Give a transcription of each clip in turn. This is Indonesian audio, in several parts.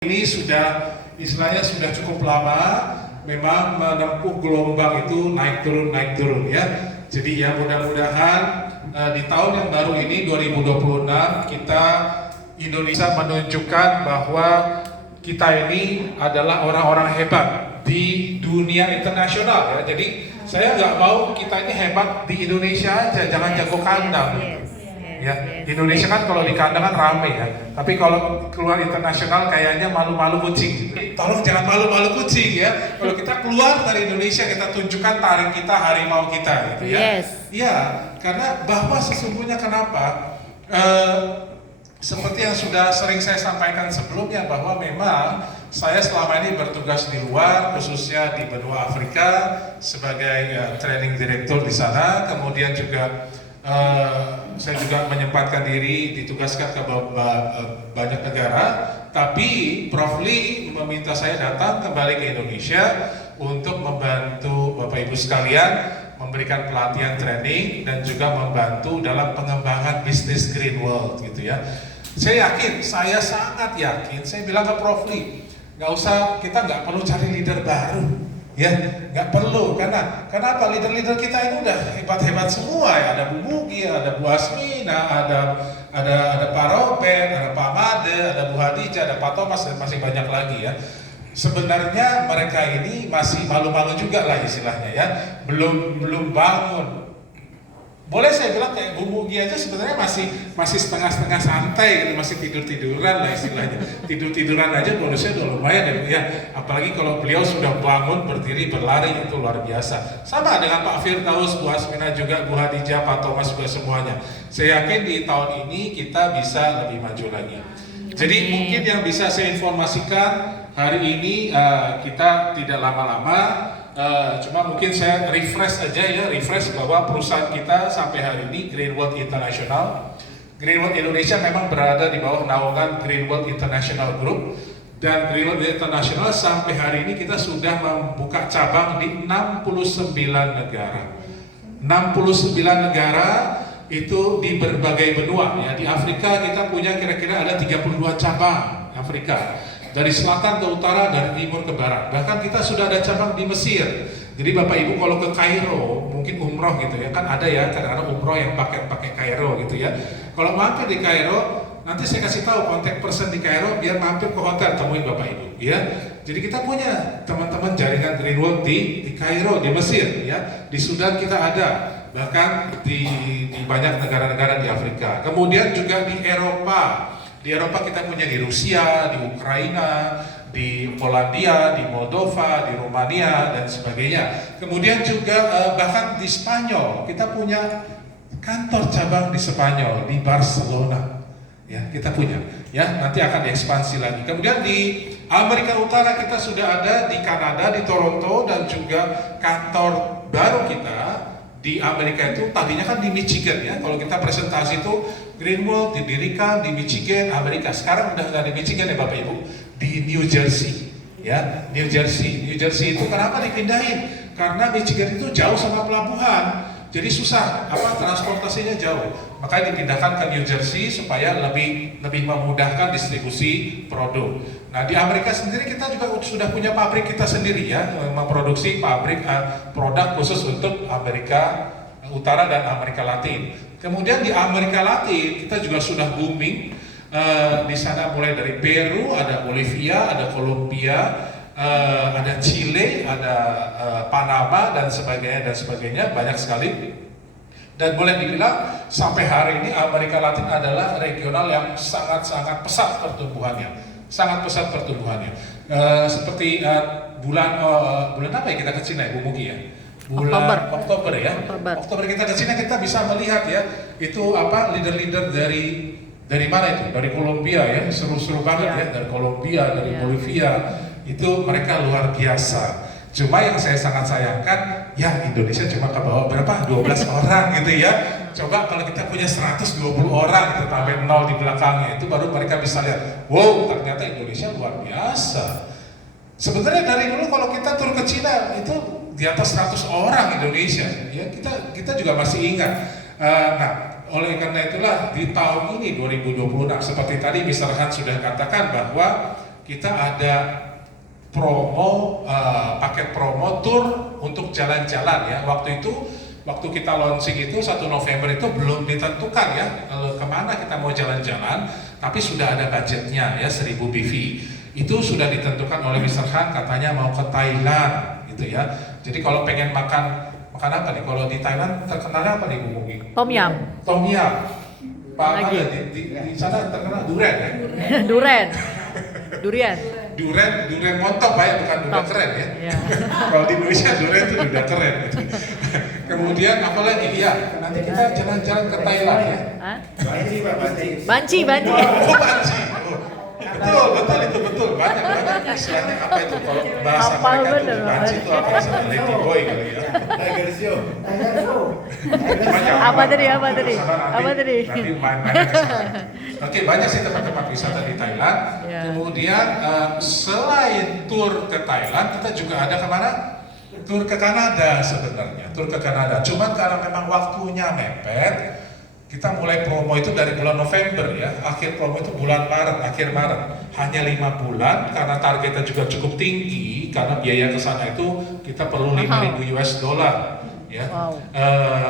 Ini sudah istilahnya sudah cukup lama, memang menempuh gelombang itu naik turun ya. Jadi ya mudah-mudahan di tahun yang baru ini 2026 kita Indonesia menunjukkan bahwa kita ini adalah orang-orang hebat di dunia internasional ya. Jadi saya nggak mau kita ini hebat di Indonesia aja, jangan jago kandang. Ya, di Indonesia kan kalau di kandang kan rame ya, tapi kalau keluar internasional kayaknya malu-malu kucing gitu. Tolong jangan malu-malu kucing ya. Kalau kita keluar dari Indonesia kita tunjukkan taring kita, harimau kita gitu ya. Iya, karena bahwa sesungguhnya kenapa? Seperti yang sudah sering saya sampaikan sebelumnya bahwa memang saya selama ini bertugas di luar, khususnya di benua Afrika sebagai training director di sana, kemudian juga saya juga menyempatkan diri ditugaskan ke banyak negara, tapi Prof. Lee meminta saya datang kembali ke Indonesia untuk membantu Bapak Ibu sekalian memberikan pelatihan training dan juga membantu dalam pengembangan bisnis Green World gitu ya. Saya sangat yakin, saya bilang ke Prof. Lee, kita nggak perlu cari leader baru. Ya, nggak perlu, karena kenapa? Leader-leader kita ini udah hebat-hebat semua ya. Ada Bu Mugi, ada Bu Asmina, ada Pak Robert, ada Pak Made, ada Bu Hadijah, ada Pak Thomas, dan masih banyak lagi ya. Sebenarnya mereka ini masih malu-malu juga lah istilahnya ya, belum bangun. Boleh saya bilang kayak Bu Mugi aja sebenarnya masih setengah-setengah santai gitu, masih tidur-tiduran lah istilahnya. Tidur-tiduran aja bonusnya udah lumayan ya. Apalagi kalau beliau sudah bangun, berdiri, berlari, itu luar biasa. Sama dengan Pak Firdaus, Bu Asmina juga, Bu Hadijah, Pak Thomas juga semuanya. Saya yakin di tahun ini kita bisa lebih maju lagi. Jadi mungkin yang bisa saya informasikan hari ini kita tidak lama-lama. Cuma mungkin saya refresh bahwa perusahaan kita sampai hari ini Green World International, Green World Indonesia memang berada di bawah naungan Green World International Group, dan Green World International sampai hari ini kita sudah membuka cabang di 69 negara. 69 negara itu di berbagai benua ya. Di Afrika kita punya kira-kira ada 32 cabang Afrika. Dari selatan ke utara, dari timur ke barat. Bahkan kita sudah ada cabang di Mesir. Jadi Bapak Ibu kalau ke Kairo, mungkin umroh gitu ya, kan ada ya kadang-kadang umroh yang pakai Kairo gitu ya. Kalau mampir di Kairo, nanti saya kasih tahu kontak person di Kairo biar mampir ke hotel temuin Bapak Ibu ya. Jadi kita punya teman-teman jaringan Green World di Kairo, di Mesir ya. Di Sudan kita ada, bahkan di banyak negara-negara di Afrika. Kemudian juga di Eropa. Di Eropa kita punya di Rusia, di Ukraina, di Polandia, di Moldova, di Rumania dan sebagainya. Kemudian juga bahkan di Spanyol kita punya kantor cabang di Spanyol, di Barcelona. Ya, kita punya. Ya, nanti akan diekspansi lagi. Kemudian di Amerika Utara kita sudah ada di Kanada, di Toronto, dan juga kantor baru kita di Amerika itu tadinya kan di Michigan ya. Kalau kita presentasi itu Green World didirikan di Michigan, Amerika. Sekarang udah nggak di Michigan ya Bapak Ibu, di New Jersey ya. New Jersey itu kenapa dipindahin? Karena Michigan itu jauh sama pelabuhan, jadi susah transportasinya jauh. Makanya dipindahkan ke New Jersey supaya lebih memudahkan distribusi produk. Nah di Amerika sendiri kita juga sudah punya pabrik kita sendiri ya, memproduksi pabrik produk khusus untuk Amerika Utara dan Amerika Latin. Kemudian di Amerika Latin kita juga sudah booming. Di sana mulai dari Peru, ada Bolivia, ada Kolombia, ada Chile, ada Panama dan sebagainya banyak sekali. Dan boleh dibilang sampai hari ini Amerika Latin adalah regional yang sangat-sangat pesat pertumbuhannya, seperti bulan apa ya kita ke Cina ya Bu Mugi ya? Bulan Oktober ya. Oktober kita ke Cina kita bisa melihat ya itu leader-leader dari mana itu? Dari Kolombia ya, seru-seru banget ya, dari Kolombia, dari Bolivia. Itu mereka luar biasa. Cuma yang saya sangat sayangkan ya Indonesia cuma kebawa berapa? 12 orang gitu ya. Coba kalau kita punya 120 orang gitu tambah 0 di belakangnya, itu baru mereka bisa lihat, wow ternyata Indonesia luar biasa. Sebenarnya dari dulu kalau kita tur ke Cina itu di atas 100 orang Indonesia ya, kita juga masih ingat. Nah oleh karena itulah di tahun ini 2026 seperti tadi Mr. Han sudah katakan bahwa kita ada promo, paket promo tour untuk jalan-jalan ya. Waktu kita launching itu 1 November itu belum ditentukan ya kemana kita mau jalan-jalan, tapi sudah ada budgetnya ya 1000 BV. Itu sudah ditentukan oleh Mr. Han, katanya mau ke Thailand gitu ya. Jadi kalau pengen makan apa nih? Kalau di Thailand terkenalnya apa nih Bu Mugi? Tom yum. Tom yum. Pak Lagi. ada di sana terkenal durian ya? Durian. Durian montok Pak ya, bukan durian keren ya. Ya. Kalau di Indonesia durian itu udah keren gitu. Kemudian apa lagi? Iya, nanti kita jalan-jalan ke Thailand ya. Hah? Banci Pak, banci. Banci. Oh, banci. Oh, betul. Banyak istilahnya apa itu kalau bahasa Hafal mereka bener, tuh banci itu apa istilahnya lady boy kali ya. Tiger Show. Apa tadi? Nanti main-main ke sana. Oke, banyak sih tempat-tempat wisata di Thailand. Ya. Kemudian selain tur ke Thailand, kita juga ada kemana? Tur ke Kanada sebenarnya. Tur ke Kanada. Cuman karena memang waktunya mepet, kita mulai promo itu dari bulan November ya. Akhir promo itu bulan Maret, akhir Maret. Hanya 5 bulan karena targetnya juga cukup tinggi karena biaya ke sana itu kita perlu 5.000 US dollar. Ya, Wow.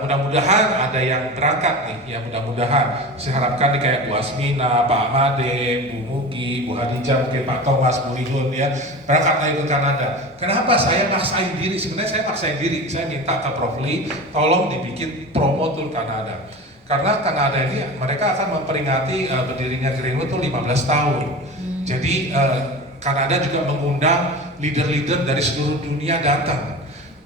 mudah-mudahan ada yang berangkat nih, ya mudah-mudahan. Saya harapkan nih kayak Bu Asmina, Pak Amade, Bu Mugi, Bu Hadijah, mungkin Pak Thomas, Bu Rihun ya berangkat lagi ke Kanada. Kenapa saya maksain diri? Sebenarnya saya maksain diri. Saya minta ke Prof. Lee, tolong dibikin promo tur Kanada. Karena Kanada ini mereka akan memperingati berdirinya Greenwood tuh 15 tahun. Jadi Kanada juga mengundang leader-leader dari seluruh dunia datang.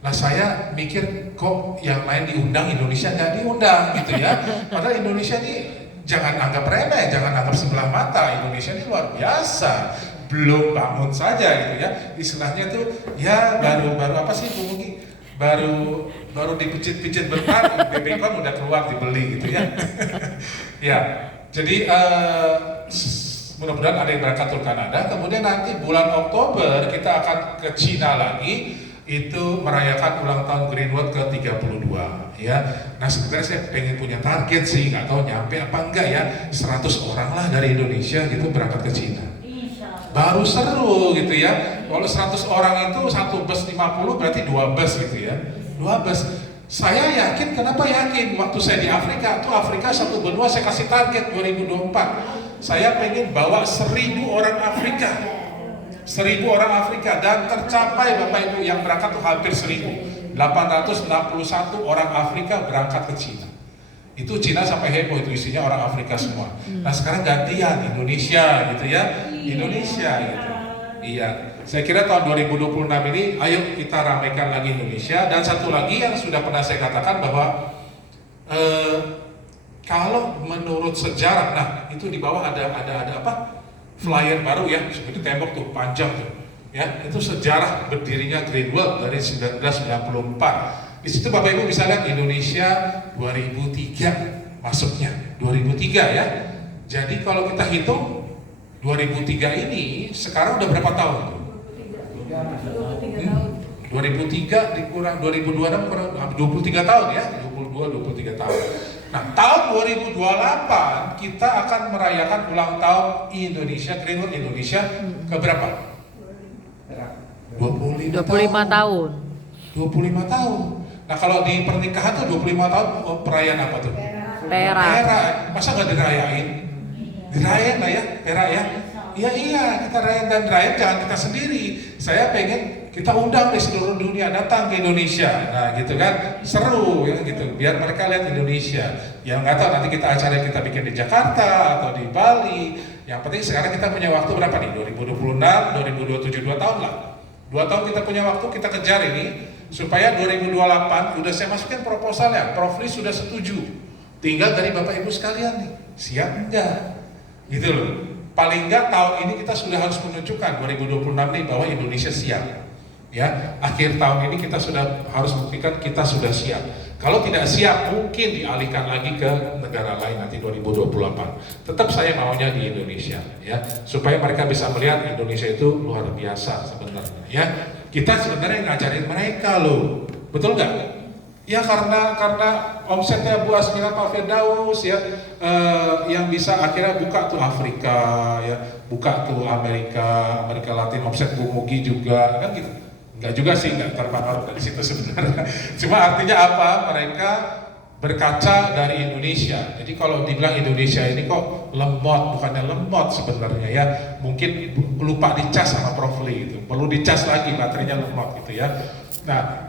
Nah saya mikir kok yang main diundang Indonesia nggak diundang gitu ya. Padahal Indonesia ini jangan anggap remeh, jangan anggap sebelah mata. Indonesia ini luar biasa, belum bangun saja gitu ya. Istilahnya tuh ya baru apa sih Bu Mugi? Baru dipicit-picit bentar, BBCon udah keluar dibeli gitu ya. Ya, jadi mudah-mudahan ada yang berangkat ke Kanada. Kemudian nanti bulan Oktober kita akan ke Cina lagi. Itu merayakan ulang tahun Greenwood ke-32 ya. Nah sebenarnya saya pengen punya target sih, nggak tahu nyampe apa enggak ya. 100 orang lah dari Indonesia gitu berangkat ke Cina. Baru seru gitu ya. Kalau 100 orang itu satu bus 50 berarti 2 bus gitu ya. 2 bus. Saya yakin, kenapa yakin? Waktu saya di Afrika, tuh Afrika satu benua saya kasih target 2024. Saya pengen bawa 1000 orang Afrika. 1000 orang Afrika dan tercapai Bapak Ibu yang berangkat tuh hampir 1000. 861 orang Afrika berangkat ke Cina. Itu Cina sampai heboh, itu isinya orang Afrika semua. Nah sekarang gantian Indonesia gitu ya. Indonesia gitu. Iya. Saya kira tahun 2026 ini ayo kita ramaikan lagi Indonesia. Dan satu lagi yang sudah pernah saya katakan bahwa kalau menurut sejarah, nah itu di bawah ada apa? Flyer baru ya, seperti tembok tuh panjang tuh, ya itu sejarah berdirinya Greenwood dari 1994. Di situ Bapak Ibu bisa lihat Indonesia 2003 masuknya, 2003 ya. Jadi kalau kita hitung 2003 ini sekarang udah berapa tahun tuh? 2003 dikurang 2026 kurang 23 tahun ya, 23 tahun. Nah, tahun 2028 kita akan merayakan ulang tahun Indonesia, Greenwood Indonesia ke berapa? 25 tahun. 25 tahun. Nah, kalau di pernikahan tuh 25 tahun perayaan apa tuh? Perak. Masa nggak dirayain? Dirayain lah ya, perak ya. Iya, kita rayain dan rayain jangan kita sendiri. Saya pengen kita undang di seluruh dunia datang ke Indonesia. Nah, gitu kan, seru ya gitu. Biar mereka lihat Indonesia. Yang nggak tahu nanti kita acara kita bikin di Jakarta atau di Bali. Yang penting sekarang kita punya waktu berapa nih? 2026, 2027, 2 tahun lah. 2 tahun kita punya waktu, kita kejar ini supaya 2028 udah saya masukin proposalnya. Prof. Lee sudah setuju. Tinggal dari Bapak Ibu sekalian nih, siap enggak? Gitu loh. Paling enggak tahun ini kita sudah harus menunjukkan 2026 nih bahwa Indonesia siap. Ya, akhir tahun ini kita sudah harus buktikan kita sudah siap. Kalau tidak siap mungkin dialihkan lagi ke negara lain nanti 2028. Tetap saya maunya di Indonesia ya, supaya mereka bisa melihat Indonesia itu luar biasa sebenarnya ya. Kita sebenarnya ngajarin mereka loh. Betul nggak? Ya karena omsetnya Bu Asmira Pak Firdaus ya, yang bisa akhirnya buka tuh Afrika ya, buka tuh Amerika Latin, omset Bu Mugi juga kan gitu. Enggak juga sih, enggak terpengaruh dari situ sebenarnya. Cuma artinya apa? Mereka berkaca dari Indonesia. Jadi kalau dibilang Indonesia ini kok lemot, bukannya lemot sebenarnya ya. Mungkin lupa dicas sama Prof. Lee gitu. Perlu dicas lagi, baterainya lemot gitu ya. Nah,